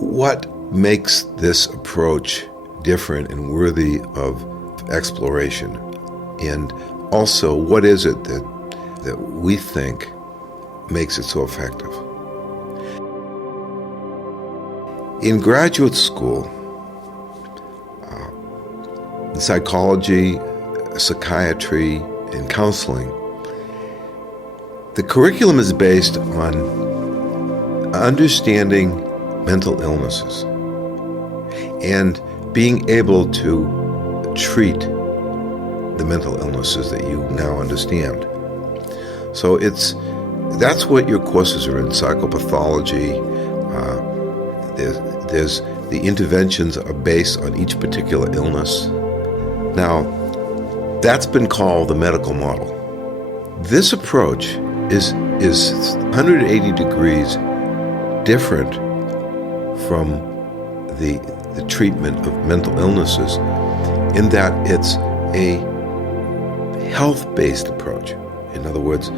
What makes this approach different and worthy of exploration? And also, what is it that we think makes it so effective? In graduate school, in psychology, psychiatry, and counseling, the curriculum is based on understanding mental illnesses and being able to treat the mental illnesses that you now understand. So that's what your courses are in: psychopathology. There's the interventions are based on each particular illness. Now, that's been called the medical model. This approach is 180 degrees different from the treatment of mental illnesses in that it's a health-based approach. In other words,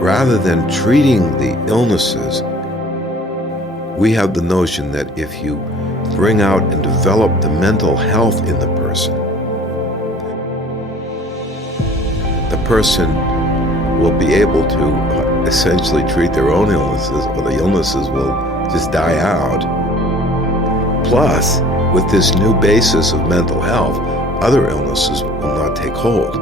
rather than treating the illnesses, we have the notion that if you bring out and develop the mental health in the person will be able to essentially treat their own illnesses, or the illnesses will just die out. Plus, with this new basis of mental health, other illnesses will not take hold.